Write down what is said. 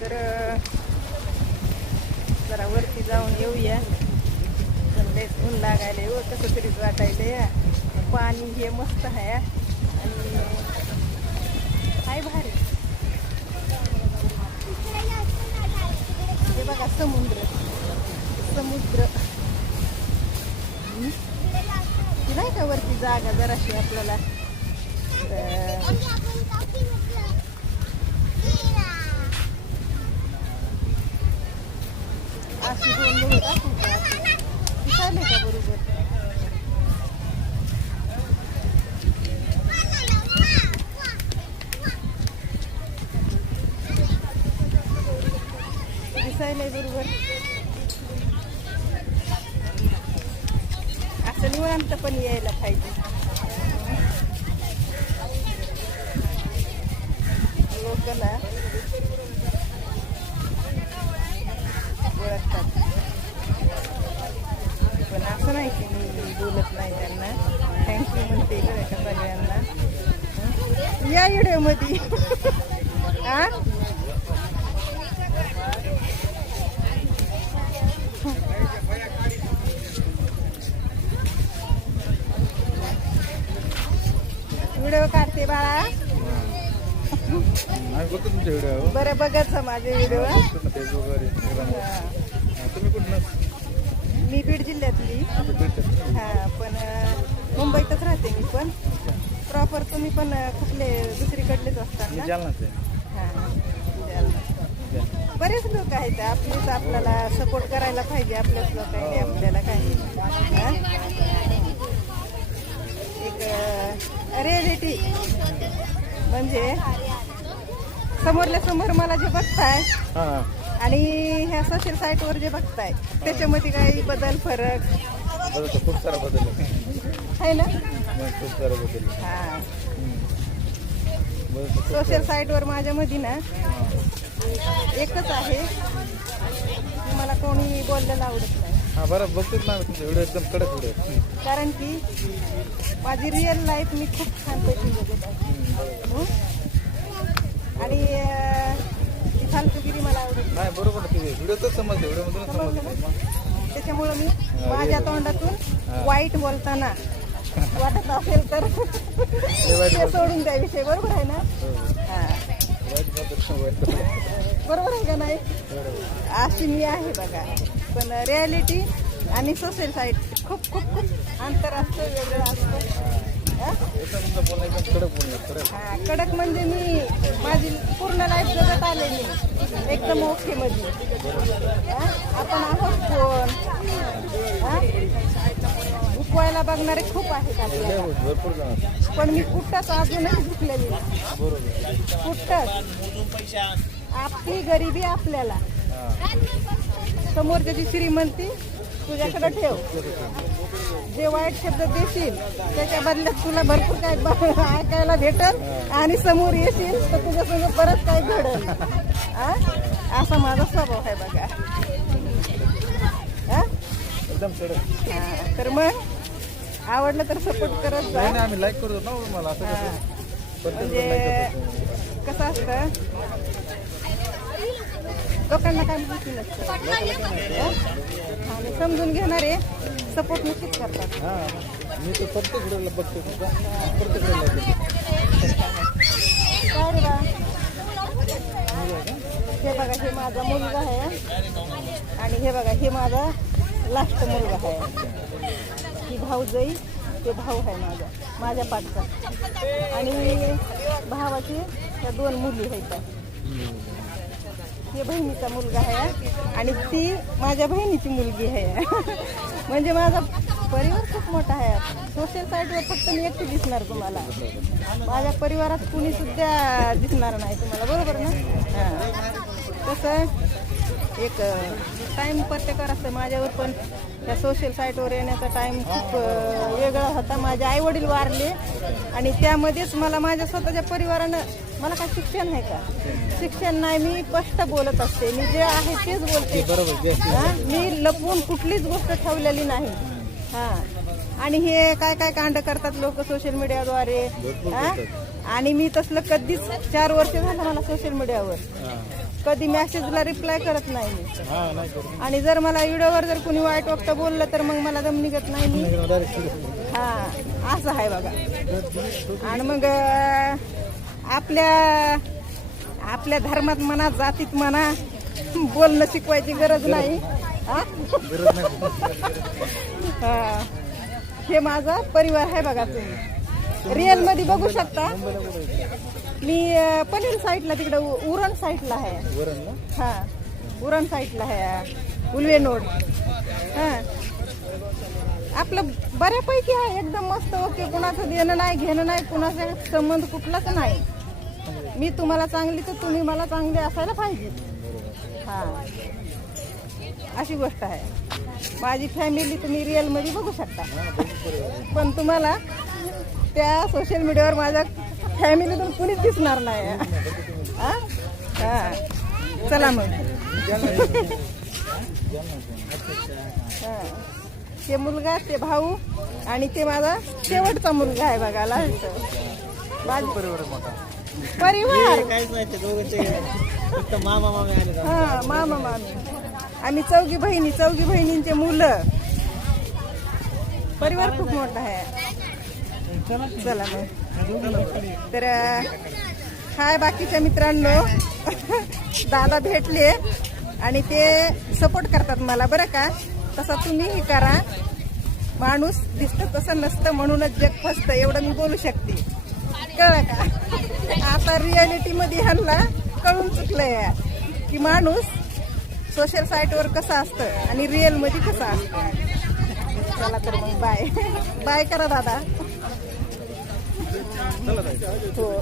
तर जरा वरती जाऊन येऊया. लयच ऊन लागायले व कसं तरीच वाटायले. पाणी हे मस्त आहे आणि हाय भारी. हे बघा समुद्र समुद्र ती नाही का वरती जागा जराशी आपल्याला. अशी दोन बघत असू का दिसायला का बरोबर. दिसायला बरोबर असं निवांत पण यायला पाहिजे. लोक ना ओळखतात पण असं नाही की मी बोलत नाही त्यांना. थँक्यू म्हणते बरं का सगळ्यांना. या व्हिडिओमध्ये हा व्हिडिओ काढते बाळा. बरं बघत माझे व्हिडिओ. मी बीड जिल्ह्यातली. हा पण मुंबईतच राहते मी पण. प्रॉपर तुम्ही पण कुठले दुसरीकडलेच असतात ना. हा बरेच लोक आहेत आपलेच. आपल्याला सपोर्ट करायला पाहिजे. आपल्याच लोक आहे आपल्याला काही. एक रिॲलिटी म्हणजे समोरल्या समोर मला जे बघताय आणि ह्या सोशल साईटवर जे बघताय त्याच्यामध्ये काही बदल फरक खूप सारा बदल आहे ना. खूप सारा बदल. हा सोशल साईटवर माझ्या मध्ये ना एकच आहे की मला कोणी बोललेलं आवडत नाही. हा बरं बघतोच ना तुमचा व्हिडिओ एकदम कडक व्हिडिओ. कारण की माझी रिअल लाईफ मी खूप छानपैकी जगत आहे आणि फालतूगिरी मला आवडत नाही. बरोबर व्हिडिओ तर समजते. व्हिडिओमधून समजते. त्याच्यामुळं मी माझ्या तोंडातून वाईट बोलताना वाटत असेल तर ते सोडून द्या विषय. बरोबर आहे ना. हा बरोबर आहे का नाही. अशी मी आहे बघा. पण रिॲलिटी आणि सोशल साईट खूप खूप खूप अंतर असतं. वेगळं असतं. हा कडक म्हणजे मी माझी पूर्ण लाईफ जगत आले मी एकदम ओके मध्ये. आपण आहोत कोण उकवायला बघणारे खूप आहेत आपल्याला. पण मी कुठंच अजूनही झुकलेली कुठंच. आपली गरिबी आपल्याला समोरच्याची श्रीमंती तुझ्याकडे ठेव. जे वाईट शब्द देशील त्याच्या बदल्यात तुला भरपूर काय ऐकायला भेटल आणि समोर येशील तर तुझ्यासमोर परत काय घडल. असा माझा स्वभाव आहे बघा. तर मग आवडलं तर सपोर्ट करत जा. आम्ही लाईक करतो ना मला. म्हणजे कसं असतं लोकांना काय माहिती नसतं आणि समजून घेणारे सपोर्ट नक्कीच करतात. मी तर प्रत्येक व्हिडिओला बघतो. काय रे बा. हे बघा हे माझा मुलगा आहे आणि हे बघा हे माझा लास्ट मुलगा आहे. ही भाऊजाई ते भाऊ आहे माझ्या पाठचा आणि भावाची त्या दोन मुली आहेत. हे बहिणीचा मुलगा आहे आणि ती माझ्या बहिणीची मुलगी आहे. म्हणजे माझा परिवार खूप मोठा आहे. सोशल साईटवर फक्त मी एकटी दिसणार तुम्हाला. माझ्या परिवारात कुणी सुद्धा दिसणार नाही तुम्हाला. बरोबर ना. हां तसं एक टाईम प्रत्येकावर असतं. माझ्यावर पण त्या सोशल साईटवर येण्याचा टाईम खूप वेगळा होता. माझे आईवडील वारले आणि त्यामध्येच मला माझ्या स्वतःच्या परिवारानं मला काय शिक्षण आहे का. शिक्षण नाही. मी स्पष्ट बोलत असते. मी जे आहे तेच बोलते. बरोबर. मी लपवून कुठलीच गोष्ट ठेवलेली नाही. हां आणि हे काय काय कांड करतात लोक सोशल मीडियाद्वारे. आणि मी तसलं कधीच 4 वर्ष झालं मला सोशल मीडियावर कधी मेसेजला रिप्लाय करत नाही मी. हा नाही करू आणि जर मला व्हिडिओवर जर कुणी वाईट वक्त बोललं तर मग मला दम निघत नाही मी. हा असं आहे बघा. आणि मग आपल्या धर्मात म्हणा, जातीत म्हणा, बोलणं शिकवायची गरज नाही. हा? हा. हे माझा परिवार आहे बघा. तुम्ही रिअल मध्ये बघू शकता. मी पनवेल साईडला तिकडे उरण साईडला आहे. हा उरण साईडला आहे. उल्वेनोड. हा आपलं बऱ्यापैकी आहे एकदम मस्त. ओके. कुणाचं देणं नाही घेणं नाही. कुणाचा संबंध कुठलाच नाही. मी तुम्हाला चांगली तर तुम्ही मला चांगले असायला पाहिजे. हा अशी गोष्ट आहे. माझी फॅमिली तुम्ही रिअल मध्ये बघू शकता. पण तुम्हाला त्या सोशल मीडियावर माझ्या फॅमिलीतून कुणीच दिसणार नाही. हा हा चला मग. हा ते मुलगा, ते भाऊ आणि ते माझा शेवटचा मुलगा आहे बघा. लास्ट परिवार काहीच नाही ते दोघं फक्त मामा मामी आले. हा मामा मामी. आम्ही चौघी बहिणींचे मुलं. परिवार खूप मोठा आहे. चला मग. तर हाय बाकीच्या मित्रांनो. दादा भेटले आणि ते सपोर्ट करतात मला बरं का. तसं तुम्हीही करा. माणूस दिसतं तसं नसतं म्हणूनच जग फसतं एवढं मी बोलू शकते. कळलं का. आता रियालिटी मध्ये ह्यांना कळून चुकलंय की माणूस सोशल साईटवर कसं असतं आणि रिअल मध्ये कसं असतं. चला तर मग बाय. बाय करा दादा. हो.